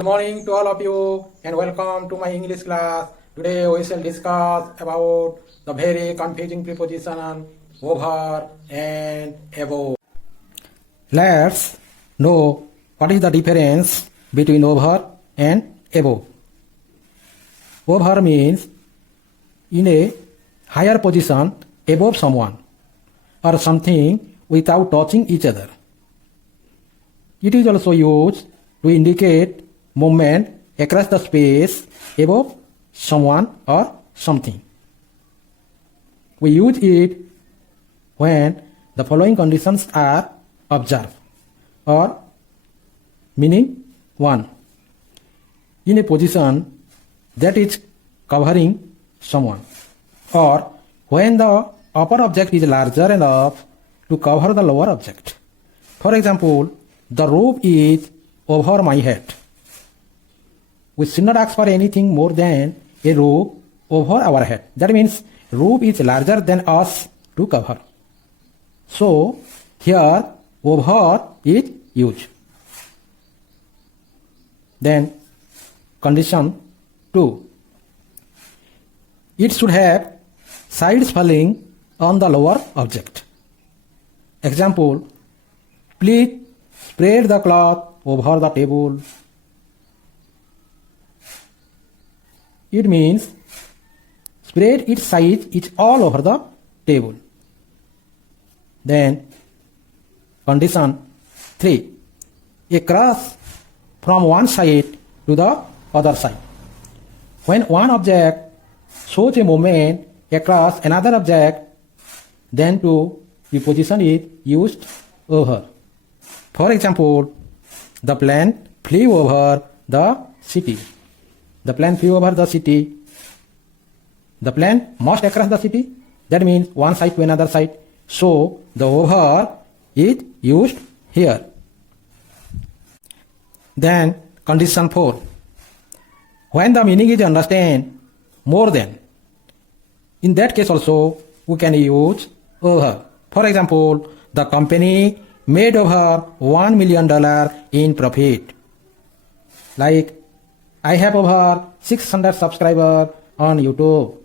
Good morning to all of you and welcome to my English class. Today we shall discuss about the very confusing preposition over and above. Let's know what is the difference between over and above. Over means in a higher position above someone or something without touching each other. It is also used to indicate movement across the space above someone or something. We use it when the following conditions are observed, or meaning 1. In a position that is covering someone, or when the upper object is larger enough to cover the lower object. For example, the roof is over my head. We should not ask for anything more than a roof over our head. That means roof is larger than us to cover. So here over is used. Then condition 2. It should have sides falling on the lower object. Example, please spread the cloth over the table. It means spread its size is all over the table. Then condition 3. A cross from one side to the other side. When one object shows a movement across another object, then to preposition is used over. For example, the plane flew over the city. The plane flew over the city. The plane must across the city. That means one side to another side. So the over is used here. Then condition 4. When the meaning is understand more than, in that case also we can use over. For example, the company made over $1 million in profit. Like, I have over 600 subscribers on YouTube.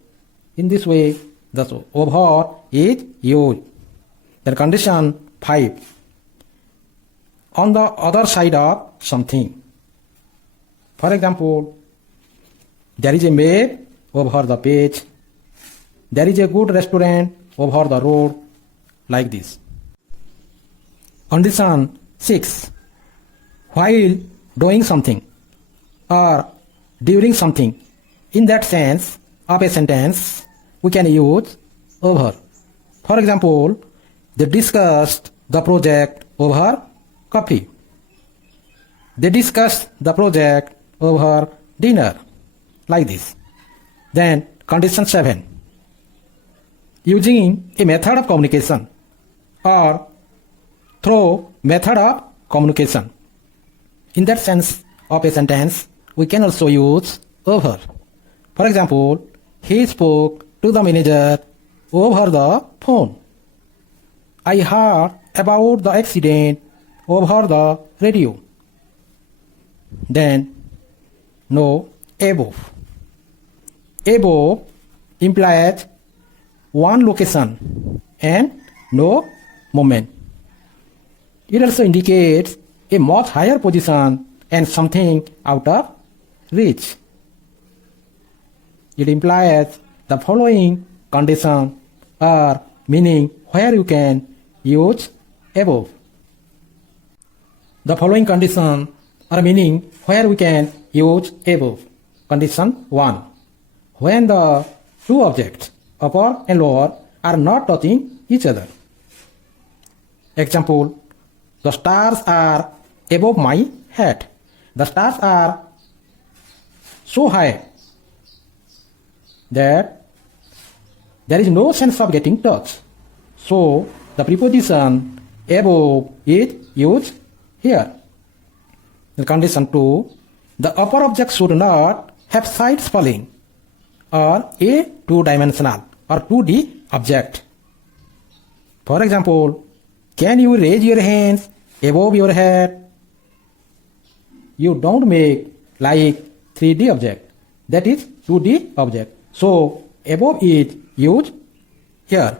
In this way, the over is used. Then condition 5. On the other side of something. For example, there is a map over the page. There is a good restaurant over the road. Like this. Condition 6. While doing something or during something, in that sense of a sentence, we can use over. For example, they discussed the project over coffee. They discussed the project over dinner. Like this. Then condition 7. Using a method of communication or through method of communication. In that sense of a sentence, we can also use over. For example, he spoke to the manager over the phone. I heard about the accident over the radio. Then, no above. Above implies one location and no moment. It also indicates a much higher position and something out of reach. It implies the following condition or meaning where you can use above. The following condition or meaning where we can use above. Condition 1. When the two objects, upper and lower, are not touching each other. Example, the stars are above my head. The stars are so high that there is no sense of getting touched. So the preposition above is used here. In condition 2, the upper object should not have sides falling or a two-dimensional or 2D object. For example, can you raise your hands above your head? You don't make like 3D object, that is 2D object. So above is used here.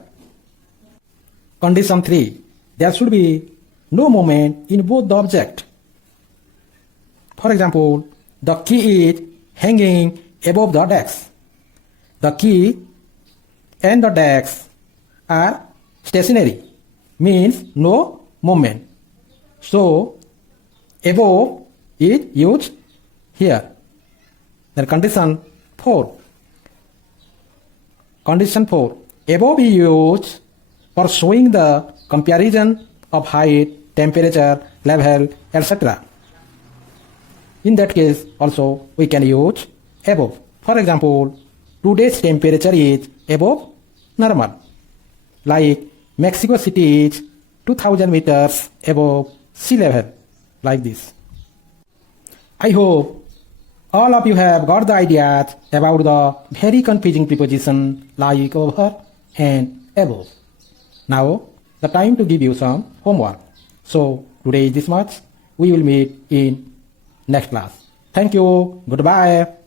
Condition 3. There should be no movement in both the object. For example, the key is hanging above the desk. The key and the desk are stationary, means no movement. So above is used here. Then condition 4. Condition 4. Above is used for showing the comparison of height, temperature, level, etc. In that case also we can use above. For example, today's temperature is above normal. Like Mexico City is 2000 meters above sea level. Like this. I hope all of you have got the ideas about the very confusing preposition like over and above. Now the time to give you some homework. So today is this much. We will meet in next class. Thank you. Goodbye.